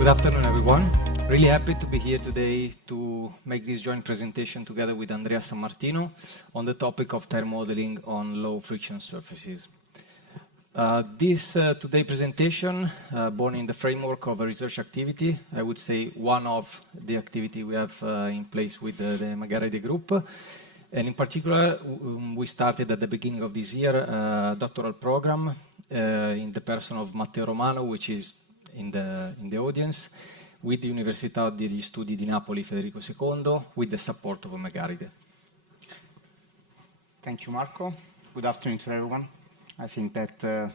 Good afternoon, everyone. Really happy to be here today to make this joint presentation together with Andrea Sammartino on the topic of tire modeling on low friction surfaces. This today presentation, born in the framework of a research activity, I would say one of the activity we have in place with the MegaRide group. And in particular, we started at the beginning of this year a doctoral program in the person of Matteo Romano, which is in the audience, with the Università degli Studi di Napoli Federico II, with the support of MegaRide. Thank you, Marco. Good afternoon to everyone. I think that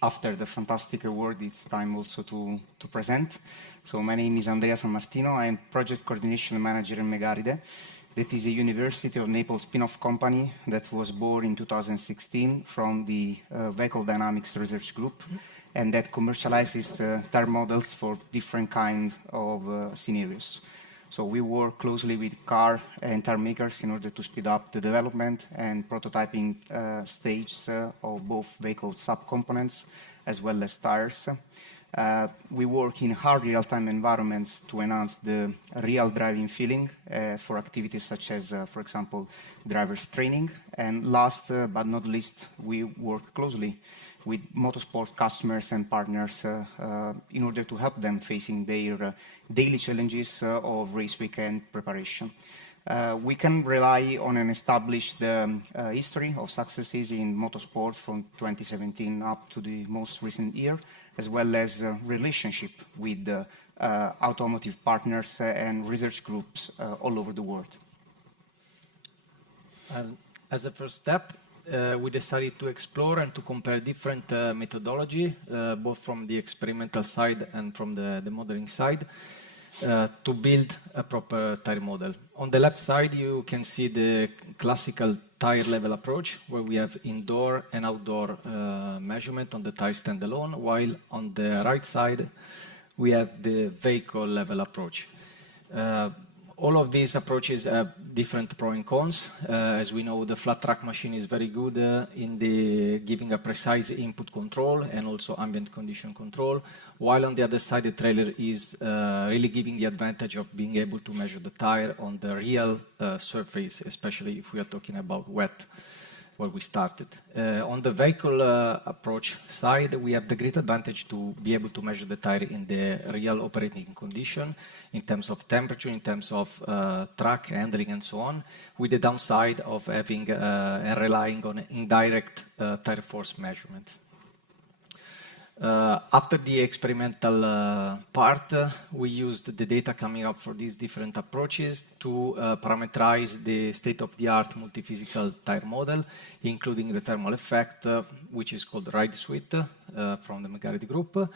after the fantastic award, it's time also to present. So my name is Andrea Sammartino. I am Project Coordination Manager in MegaRide. That is a University of Naples spin-off company that was born in 2016 from the Vehicle Dynamics Research Group, and that commercializes tire models for different kinds of scenarios. So we work closely with car and tire makers in order to speed up the development and prototyping stages of both vehicle subcomponents as well as tires. We work in hard real-time environments to enhance the real driving feeling for activities such as, for example, driver's training. And last but not least, we work closely with motorsport customers and partners in order to help them facing their daily challenges of race weekend preparation. We can rely on an established history of successes in motorsport from 2017 up to the most recent year, as well as a relationship with automotive partners and research groups all over the world. As a first step, we decided to explore and to compare different methodology, both from the experimental side and from the modeling side, to build a proper tire model. On the left side, you can see the classical tire level approach, where we have indoor and outdoor measurement on the tire standalone, while on the right side, we have the vehicle level approach. All of these approaches have different pros and cons. As we know, the flat track machine is very good in giving a precise input control and also ambient condition control, while on the other side, the trailer is really giving the advantage of being able to measure the tire on the real surface, especially if we are talking about wet, where we started. On the vehicle approach side, we have the great advantage to be able to measure the tire in the real operating condition, in terms of temperature, in terms of track handling and so on, with the downside of having and relying on indirect tire force measurements. After the experimental part, we used the data coming up for these different approaches to parameterize the state-of-the-art multi-physical tire model, including the thermal effect, which is called Ride Suite from the MegaRide group.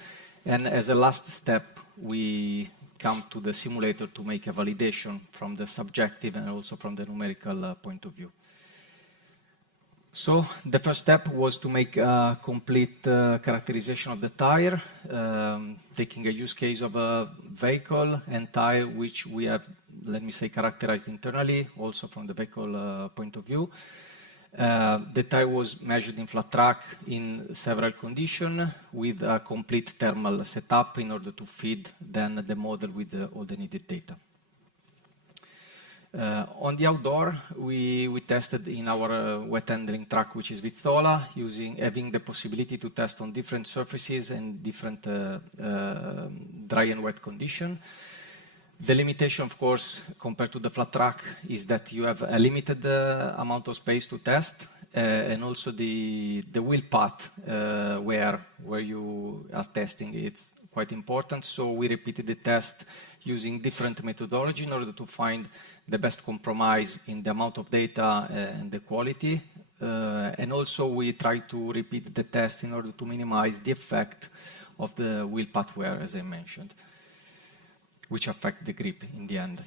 And as a last step, we come to the simulator to make a validation from the subjective and also from the numerical point of view. So the first step was to make a complete characterization of the tire, taking a use case of a vehicle and tire which we have, let me say, characterized internally, also from the vehicle point of view. The tire was measured in flat track in several conditions with a complete thermal setup in order to feed then the model with all the needed data. On the outdoor, we tested in our wet handling track, which is Vizzola, having the possibility to test on different surfaces and different dry and wet conditions. The limitation, of course, compared to the flat track, is that you have a limited amount of space to test, and also the wheel path where you are testing, it's quite important. So we repeated the test using different methodology in order to find the best compromise in the amount of data and the quality. And also we try to repeat the test in order to minimize the effect of the wheel path wear, as I mentioned, which affect the grip in the end.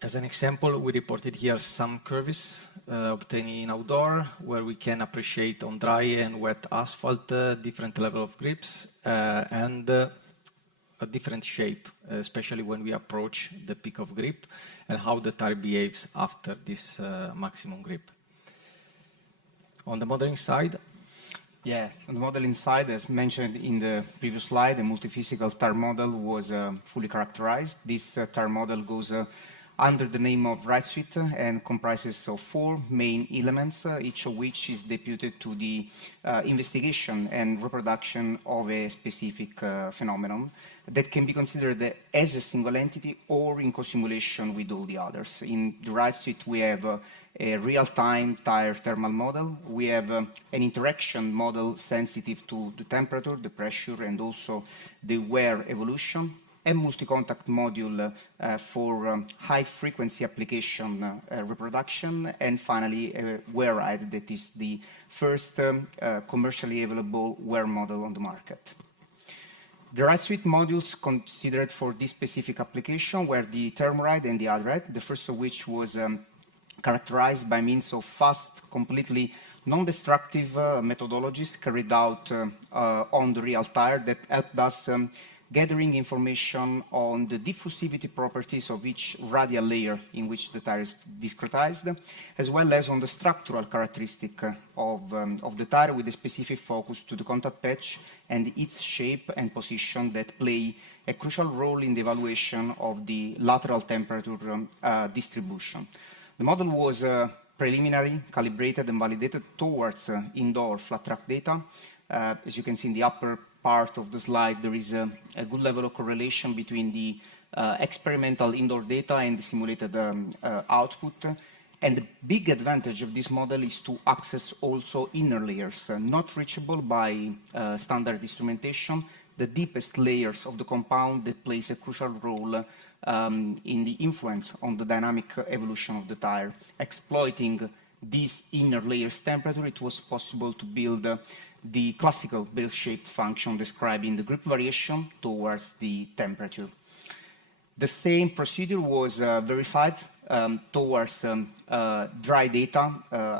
As an example, we reported here some curves obtained in outdoor, where we can appreciate on dry and wet asphalt different level of grips and a different shape, especially when we approach the peak of grip and how the tire behaves after this maximum grip. On the modeling side, Yeah, the model inside, as mentioned in the previous slide, the multi-physical tire model was fully characterized. This tire model goes under the name of Ride Suite and comprises of 4 main elements, each of which is deputed to the investigation and reproduction of a specific phenomenon that can be considered as a single entity or in co-simulation with all the others. In the Ride Suite, we have a real-time tire thermal model. We have an interaction model sensitive to the temperature, the pressure, and also the wear evolution. A multi-contact module for high-frequency application reproduction, and finally a wear ride that is the first commercially available wear model on the market. The Ride Suite modules considered for this specific application were the thermoride and the adride, the first of which was characterized by means of fast, completely non-destructive methodologies carried out on the real tire that helped us gathering information on the diffusivity properties of each radial layer in which the tire is discretized, as well as on the structural characteristic of the tire with a specific focus to the contact patch and its shape and position that play a crucial role in the evaluation of the lateral temperature distribution. The model was preliminary, calibrated and validated towards indoor flat track data. As you can see in the upper part of the slide, there is a good level of correlation between the experimental indoor data and the simulated output. And the big advantage of this model is to access also inner layers, not reachable by standard instrumentation, the deepest layers of the compound that plays a crucial role in the influence on the dynamic evolution of the tire. Exploiting these inner layers temperature, it was possible to build the classical bell-shaped function describing the grip variation towards the temperature. The same procedure was verified towards dry data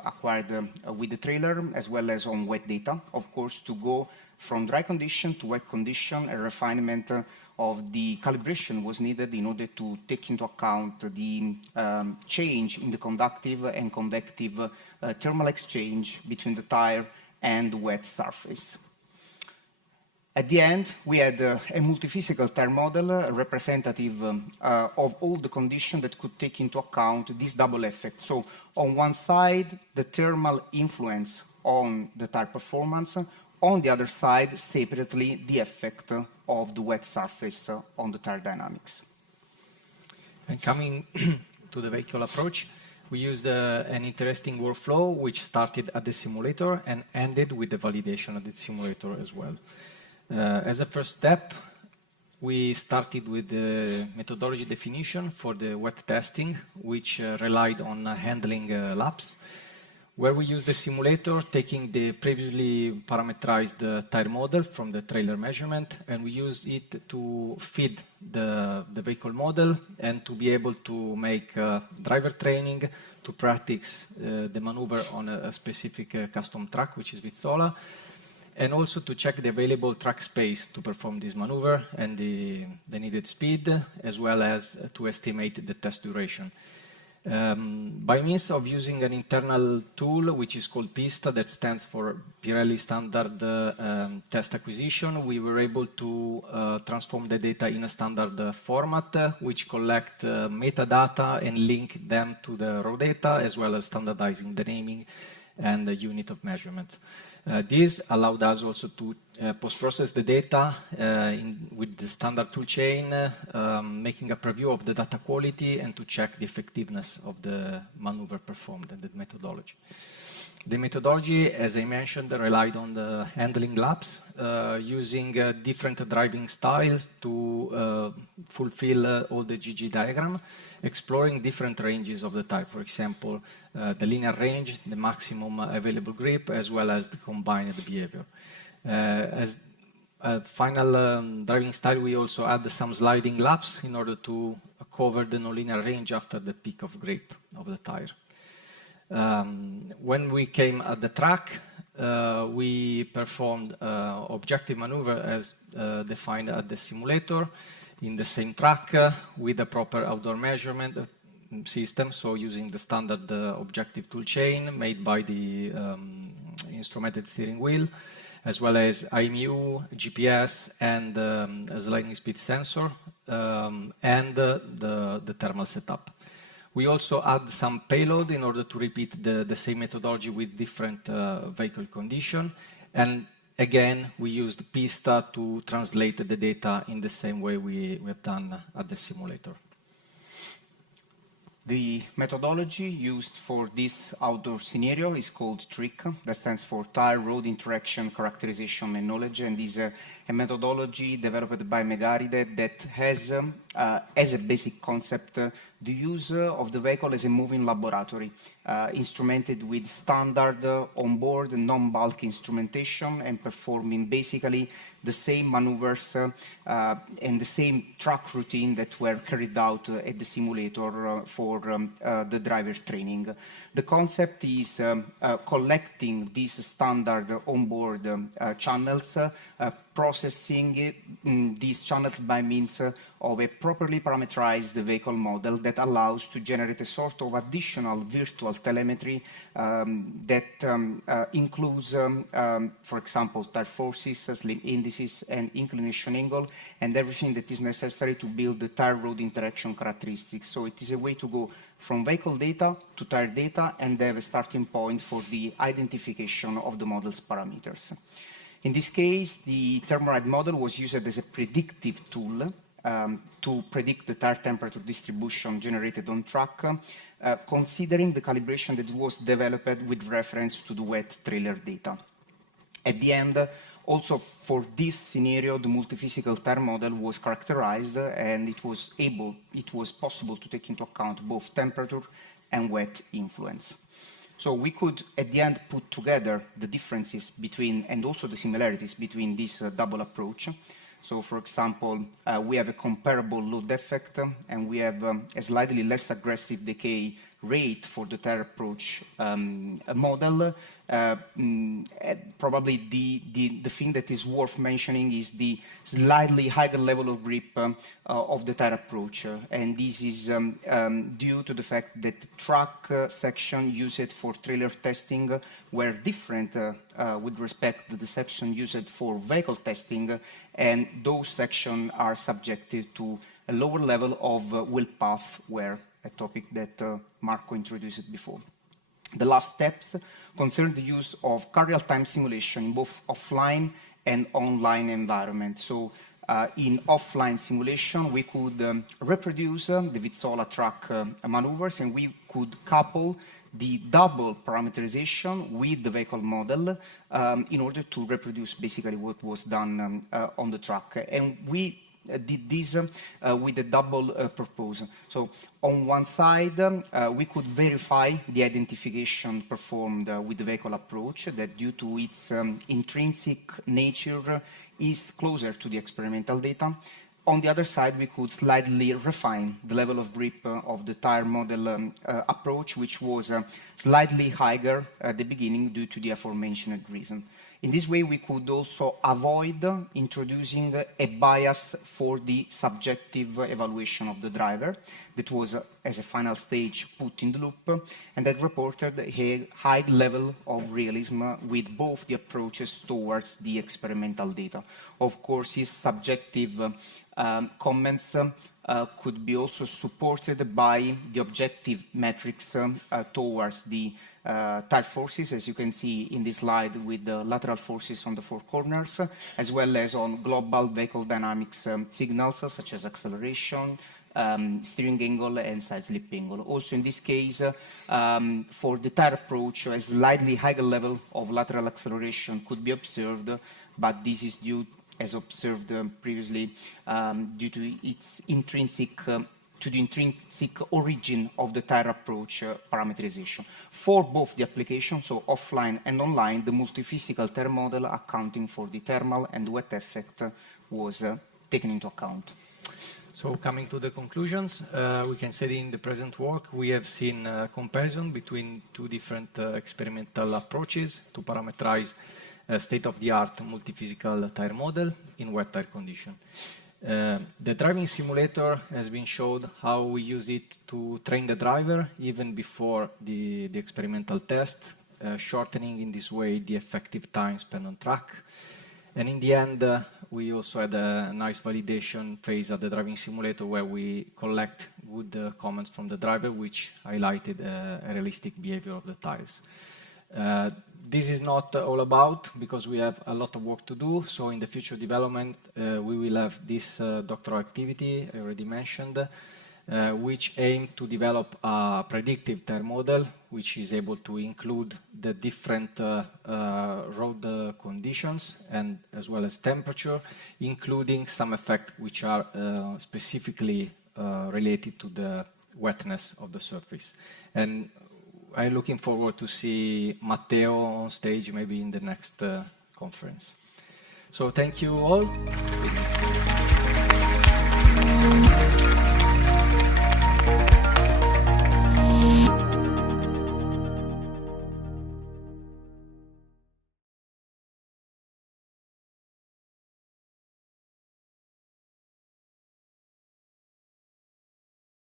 acquired with the trailer, as well as on wet data. Of course, to go from dry condition to wet condition, a refinement of the calibration was needed in order to take into account the change in the conductive and convective thermal exchange between the tire and the wet surface. At the end, we had a multi-physical tire model representative of all the conditions that could take into account this double effect. So on one side, the thermal influence on the tire performance, on the other side, separately, the effect of the wet surface on the tire dynamics. And coming to the vehicle approach, we used an interesting workflow which started at the simulator and ended with the validation of the simulator as well. As a first step, we started with the methodology definition for the wet testing, which relied on handling laps, where we used the simulator taking the previously parameterized tire model from the trailer measurement, and we used it to feed the vehicle model and to be able to make driver training, to practice the maneuver on a specific custom track, which is Vizzola, and also to check the available track space to perform this maneuver and the needed speed, as well as to estimate the test duration. By means of using an internal tool, which is called PISTA, that stands for Pirelli Standard Test Acquisition, we were able to transform the data in a standard format, which collect metadata and link them to the raw data, as well as standardizing the naming and the unit of measurement. This allowed us also to post-process the data with the standard toolchain, making a preview of the data quality and to check the effectiveness of the maneuver performed and the methodology. The methodology, as I mentioned, relied on the handling laps, using different driving styles to fulfill all the GG diagram, exploring different ranges of the tire. For example, the linear range, the maximum available grip, as well as the combined behavior. As a final driving style, we also add some sliding laps in order to cover the nonlinear range after the peak of grip of the tire. When we came at the track, we performed objective maneuver as defined at the simulator in the same track with a proper outdoor measurement system, so using the standard objective toolchain made by the instrumented steering wheel, as well as IMU, GPS, and a sliding speed sensor, and the thermal setup. We also add some payload in order to repeat the same methodology with different vehicle condition. And again, we used Pista to translate the data in the same way we have done at the simulator. The methodology used for this outdoor scenario is called TRIC, that stands for Tire Road Interaction Characterization and Knowledge, and is a methodology developed by MegaRide that has, as a basic concept, the use of the vehicle as a moving laboratory, instrumented with standard onboard non-bulk instrumentation and performing basically the same maneuvers and the same track routine that were carried out at the simulator for the driver training. The concept is collecting these standard onboard channels, processing these channels by means of a properly parameterized vehicle model that allows to generate a sort of additional virtual telemetry that includes, for example, tire forces, slip indices, and inclination angle, and everything that is necessary to build the tire road interaction characteristics. So it is a way to go from vehicle data to tire data and have a starting point for the identification of the model's parameters. In this case, the thermal model was used as a predictive tool to predict the tire temperature distribution generated on track, considering the calibration that was developed with reference to the wet trailer data. At the end, also for this scenario, the multi-physical tire model was characterized, and it was possible to take into account both temperature and wet influence. So we could, at the end, put together the differences between, and also the similarities between this double approach. So, for example, we have a comparable load effect, and we have a slightly less aggressive decay rate for the tire approach model. Probably the thing that is worth mentioning is the slightly higher level of grip of the tire approach. And this is due to the fact that the track section used for trailer testing were different with respect to the section used for vehicle testing, and those sections are subjected to a lower level of wheel path wear, a topic that Marco introduced before. The last steps concern the use of real-time simulation in both offline and online environment. So in offline simulation, we could reproduce the Vizzola track maneuvers, and we could couple the double parameterization with the vehicle model in order to reproduce basically what was done on the track. And we did this with a double purpose. So on one side, we could verify the identification performed with the vehicle approach that, due to its intrinsic nature, is closer to the experimental data. On the other side, we could slightly refine the level of grip of the tire model approach, which was slightly higher at the beginning due to the aforementioned reason. In this way, we could also avoid introducing a bias for the subjective evaluation of the driver that was, as a final stage, put in the loop, and that reported a high level of realism with both the approaches towards the experimental data. Of course, his subjective comments could be also supported by the objective metrics towards the tire forces, as you can see in this slide, with the lateral forces on the four corners, as well as on global vehicle dynamics signals, such as acceleration, steering angle, and side slip angle. Also, in this case, for the tire approach, a slightly higher level of lateral acceleration could be observed, but this is due, as observed previously, due to its intrinsic to the intrinsic origin of the tire approach parameterization. For both the applications, so offline and online, the multi-physical tire model accounting for the thermal and wet effect was taken into account. So coming to the conclusions, we can say that in the present work we have seen a comparison between two different experimental approaches to parameterize a state-of-the-art multi-physical tire model in wet tire condition. The driving simulator has been showed how we use it to train the driver even before the experimental test, shortening in this way the effective time spent on track. And in the end, we also had a nice validation phase at the driving simulator where we collect good comments from the driver, which highlighted a realistic behavior of the tires. This is not all about, because we have a lot of work to do. So in the future development, we will have this doctoral activity I already mentioned, which aim to develop a predictive tire model, which is able to include the different road conditions and as well as temperature, including some effects which are specifically related to the wetness of the surface. And I'm looking forward to see Matteo on stage maybe in the next conference. So thank you all.